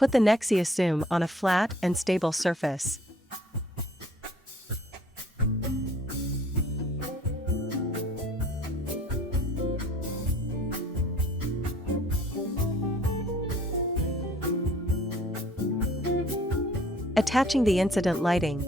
Put the Nexia zoom on a flat and stable surface. Attaching the incident lighting.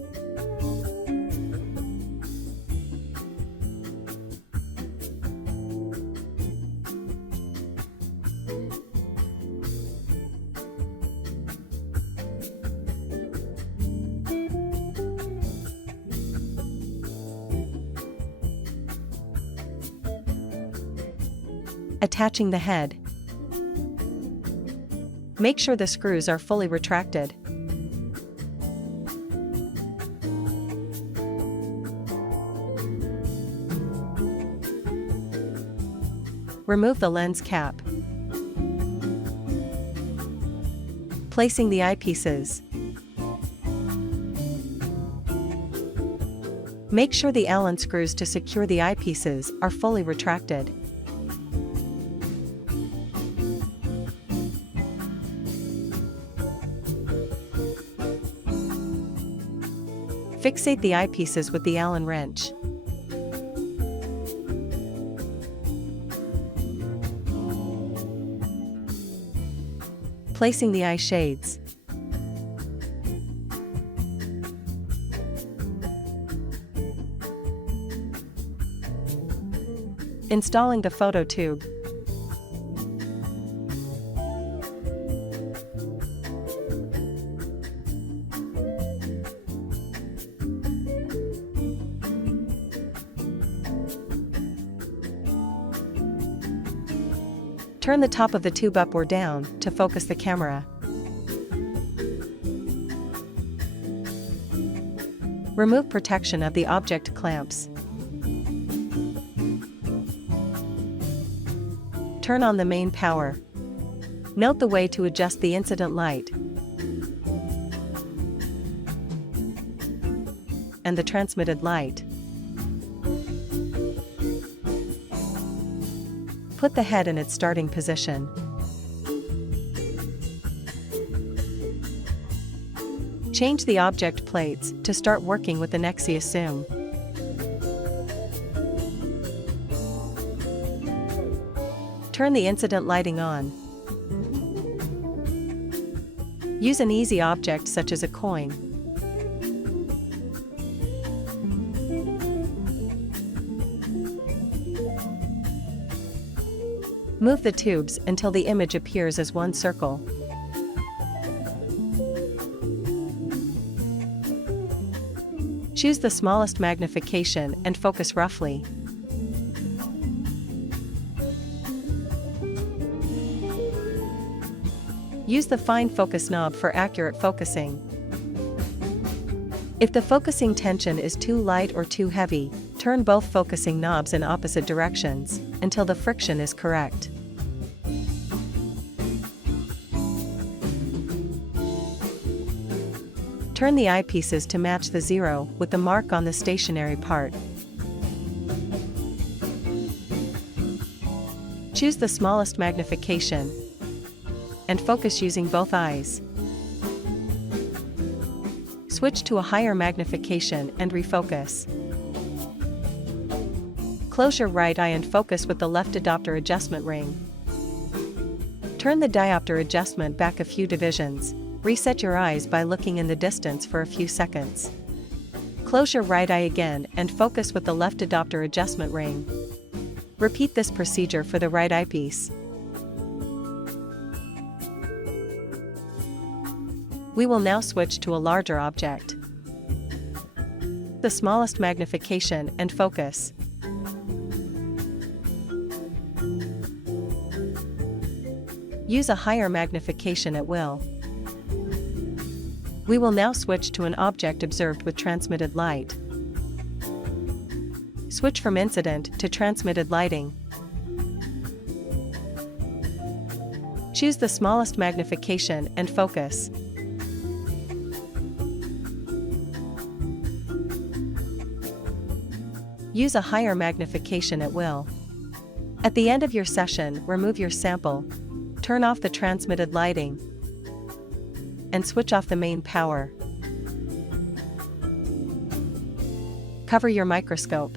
Attaching the head. Make sure the screws are fully retracted. Remove the lens cap. Placing the eyepieces. Make sure the Allen screws to secure the eyepieces are fully retracted. Fixate the eyepieces with the Allen wrench. Placing the eye shades. Installing the photo tube. Turn the top of the tube up or down to focus the camera. Remove protection of the object clamps. Turn on the main power. Note the way to adjust the incident light and the transmitted light. Put the head in its starting position. Change the object plates to start working with the Nexia zoom. Turn the incident lighting on. Use an easy object such as a coin. Move the tubes until the image appears as one circle. Choose the smallest magnification and focus roughly. Use the fine focus knob for accurate focusing. If the focusing tension is too light or too heavy, turn both focusing knobs in opposite directions until the friction is correct. Turn the eyepieces to match the zero with the mark on the stationary part. Choose the smallest magnification and focus using both eyes. Switch to a higher magnification and refocus. Close your right eye and focus with the left diopter adjustment ring. Turn the diopter adjustment back a few divisions. Reset your eyes by looking in the distance for a few seconds. Close your right eye again and focus with the left diopter adjustment ring. Repeat this procedure for the right eyepiece. We will now switch to a larger object. The smallest magnification and focus. Use a higher magnification at will. We will now switch to an object observed with transmitted light. Switch from incident to transmitted lighting. Choose the smallest magnification and focus. Use a higher magnification at will. At the end of your session, remove your sample. Turn off the transmitted lighting. and switch off the main power. Cover your microscope.